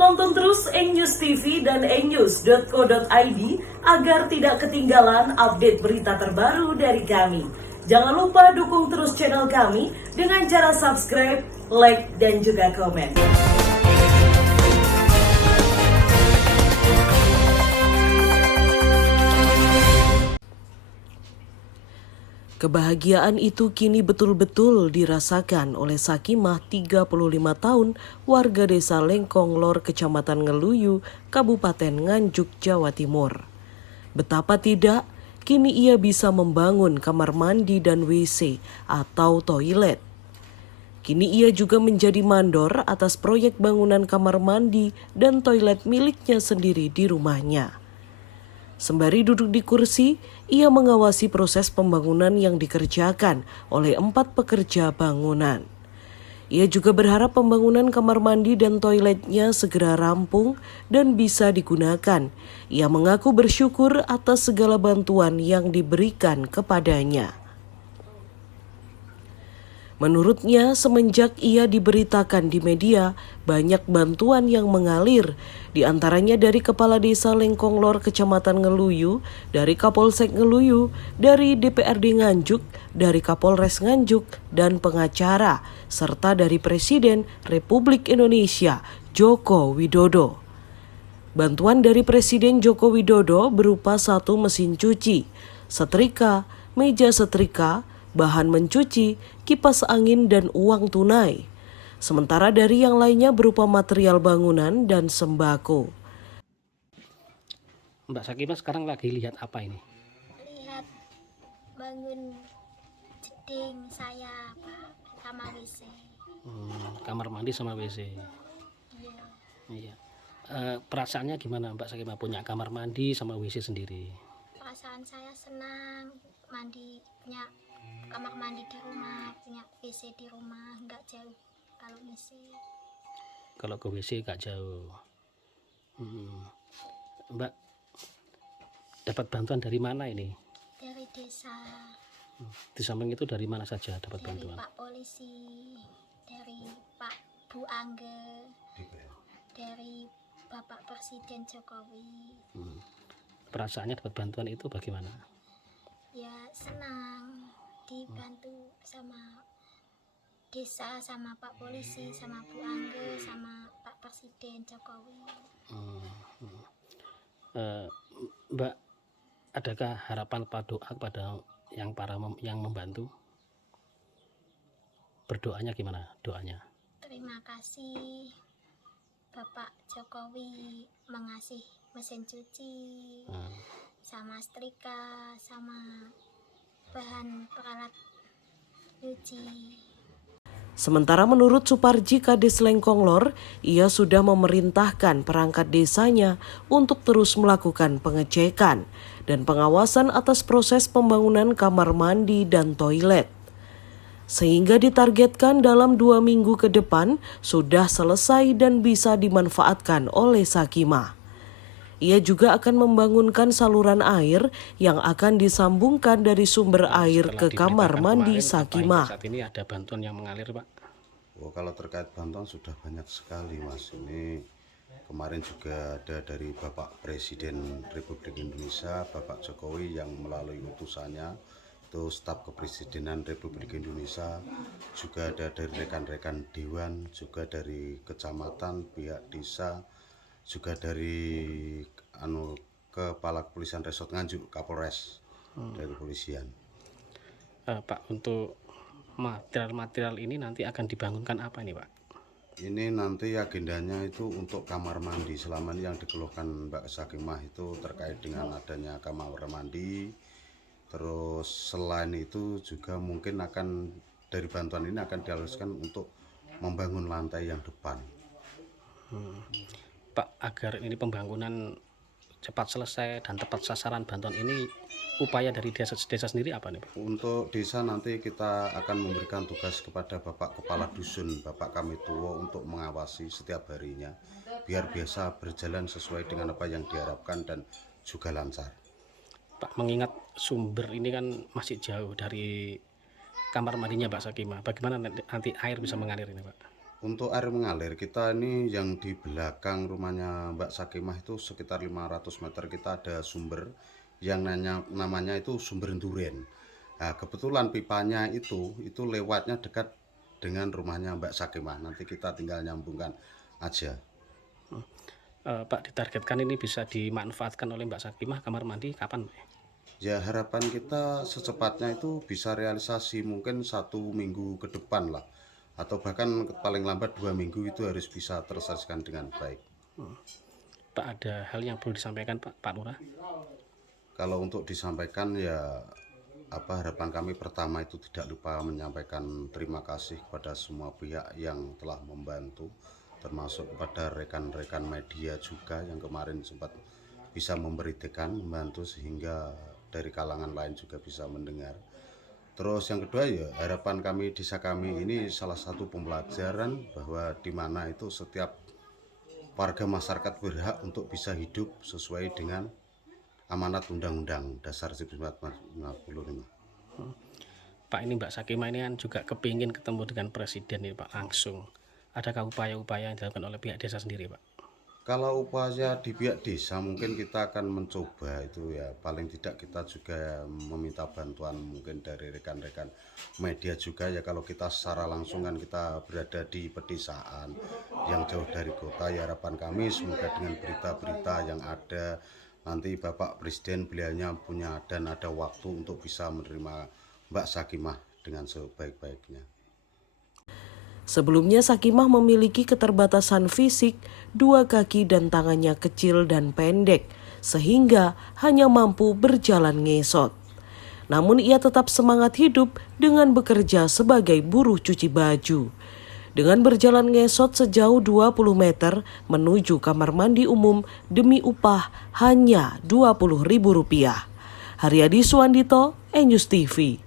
Tonton terus News TV dan news.co.id agar tidak ketinggalan update berita terbaru dari kami. Jangan lupa dukung terus channel kami dengan cara subscribe, like, dan juga komen. Kebahagiaan itu kini betul-betul dirasakan oleh Sakimah 35 tahun warga desa Lengkong Lor, Kecamatan Ngeluyu, Kabupaten Nganjuk, Jawa Timur. Betapa tidak, kini ia bisa membangun kamar mandi dan WC atau toilet. Kini ia juga menjadi mandor atas proyek bangunan kamar mandi dan toilet miliknya sendiri di rumahnya. Sembari duduk di kursi, ia mengawasi proses pembangunan yang dikerjakan oleh 4 pekerja bangunan. Ia juga berharap pembangunan kamar mandi dan toiletnya segera rampung dan bisa digunakan. Ia mengaku bersyukur atas segala bantuan yang diberikan kepadanya. Menurutnya, semenjak ia diberitakan di media, banyak bantuan yang mengalir, di antaranya dari Kepala Desa Lengkong Lor, Kecamatan Ngeluyu, dari Kapolsek Ngeluyu, dari DPRD Nganjuk, dari Kapolres Nganjuk, dan pengacara, serta dari Presiden Republik Indonesia, Joko Widodo. Bantuan dari Presiden Joko Widodo berupa 1 mesin cuci, setrika, meja setrika, bahan mencuci, kipas angin, dan uang tunai. Sementara dari yang lainnya berupa material bangunan dan sembako. Mbak Sakimah sekarang lagi lihat apa ini? Lihat bangun jeding saya Pak, sama WC. Kamar mandi sama WC. Iya. Iya. Perasaannya gimana Mbak Sakimah punya kamar mandi sama WC sendiri? Perasaan saya senang punya kamar mandi di rumah, punya WC di rumah, nggak jauh kalau WC. Kalau ke WC gak jauh. Mbak dapat bantuan dari mana ini? Dari desa, Di samping itu dari mana saja dapat dari bantuan? Pak Polisi, dari Pak Bu Angge, dari Bapak Presiden Jokowi. Perasaannya dapat bantuan itu bagaimana? Ya senang dibantu sama desa, sama Pak Polisi, sama Bu Angge, sama Pak Presiden Jokowi. Mbak, adakah harapan atau doa kepada yang membantu? Berdoanya gimana doanya? Terima kasih Bapak Jokowi mengasih mesin cuci, sama setrika, sama bahan peralat nyuci. Sementara menurut Suparji Kades Lengkong Lor, ia sudah memerintahkan perangkat desanya untuk terus melakukan pengecekan dan pengawasan atas proses pembangunan kamar mandi dan toilet. Sehingga ditargetkan dalam 2 minggu ke depan sudah selesai dan bisa dimanfaatkan oleh Sakimah. Ia juga akan membangunkan saluran air yang akan disambungkan dari sumber air ke kamar mandi Sakimah. Saat ini ada bantuan yang mengalir, Pak? Oh, kalau terkait bantuan sudah banyak sekali, Mas. Ini kemarin juga ada dari Bapak Presiden Republik Indonesia, Bapak Jokowi, yang melalui utusannya itu staf kepresidenan Republik Indonesia, juga ada dari rekan-rekan dewan, juga dari kecamatan, pihak desa, juga dari Kepala Kepolisian Resort Nganjuk, Kapolres dari kepolisian. Pak, untuk material-material ini nanti akan dibangunkan apa ini, Pak? Ini nanti agendanya itu untuk kamar mandi. Selama ini yang dikeluhkan Mbak Sakimah itu terkait dengan adanya kamar mandi. Terus selain itu juga mungkin akan dari bantuan ini akan dialirkan untuk membangun lantai yang depan. Pak, agar ini pembangunan cepat selesai dan tepat sasaran bantuan ini, upaya dari desa sendiri apa nih, Pak? Untuk desa nanti kita akan memberikan tugas kepada Bapak Kepala Dusun, Bapak Kamituwo, untuk mengawasi setiap harinya biar biasa berjalan sesuai dengan apa yang diharapkan dan juga lancar. Pak, mengingat sumber ini kan masih jauh dari kamar mandinya Pak Sakimah, bagaimana nanti air bisa mengalir ini, Pak? Untuk air mengalir kita ini yang di belakang rumahnya Mbak Sakimah itu sekitar 500 meter kita ada sumber yang namanya itu sumber Duren. Nah, kebetulan pipanya itu lewatnya dekat dengan rumahnya Mbak Sakimah. Nanti kita tinggal nyambungkan aja. Pak, ditargetkan ini bisa dimanfaatkan oleh Mbak Sakimah kamar mandi kapan, Pak? Ya harapan kita secepatnya itu bisa realisasi mungkin 1 minggu ke depan lah. Atau bahkan paling lambat 2 minggu itu harus bisa terselesaikan dengan baik. Pak, ada hal yang perlu disampaikan Pak Lurah? Kalau untuk disampaikan ya harapan kami pertama itu tidak lupa menyampaikan terima kasih kepada semua pihak yang telah membantu, termasuk kepada rekan-rekan media juga yang kemarin sempat bisa memberitakan, membantu sehingga dari kalangan lain juga bisa mendengar. Terus yang kedua ya harapan kami desa kami ini salah satu pembelajaran bahwa di mana itu setiap warga masyarakat berhak untuk bisa hidup sesuai dengan amanat Undang-Undang Dasar 1945. Pak, ini Mbak Sakimah ini kan juga kepingin ketemu dengan Presiden ini Pak langsung. Adakah upaya-upaya yang dilakukan oleh pihak desa sendiri, Pak? Kalau upaya di pihak desa mungkin kita akan mencoba itu ya, paling tidak kita juga meminta bantuan mungkin dari rekan-rekan media juga ya. Kalau kita secara langsung kan kita berada di pedesaan yang jauh dari kota ya, harapan kami semoga dengan berita-berita yang ada nanti Bapak Presiden beliaunya punya dan ada waktu untuk bisa menerima Mbak Sakimah dengan sebaik-baiknya. Sebelumnya Sakimah memiliki keterbatasan fisik, 2 kaki dan tangannya kecil dan pendek, sehingga hanya mampu berjalan ngesot. Namun ia tetap semangat hidup dengan bekerja sebagai buruh cuci baju. Dengan berjalan ngesot sejauh 20 meter menuju kamar mandi umum demi upah hanya Rp20.000. Haryadi Suwandito, ENews TV.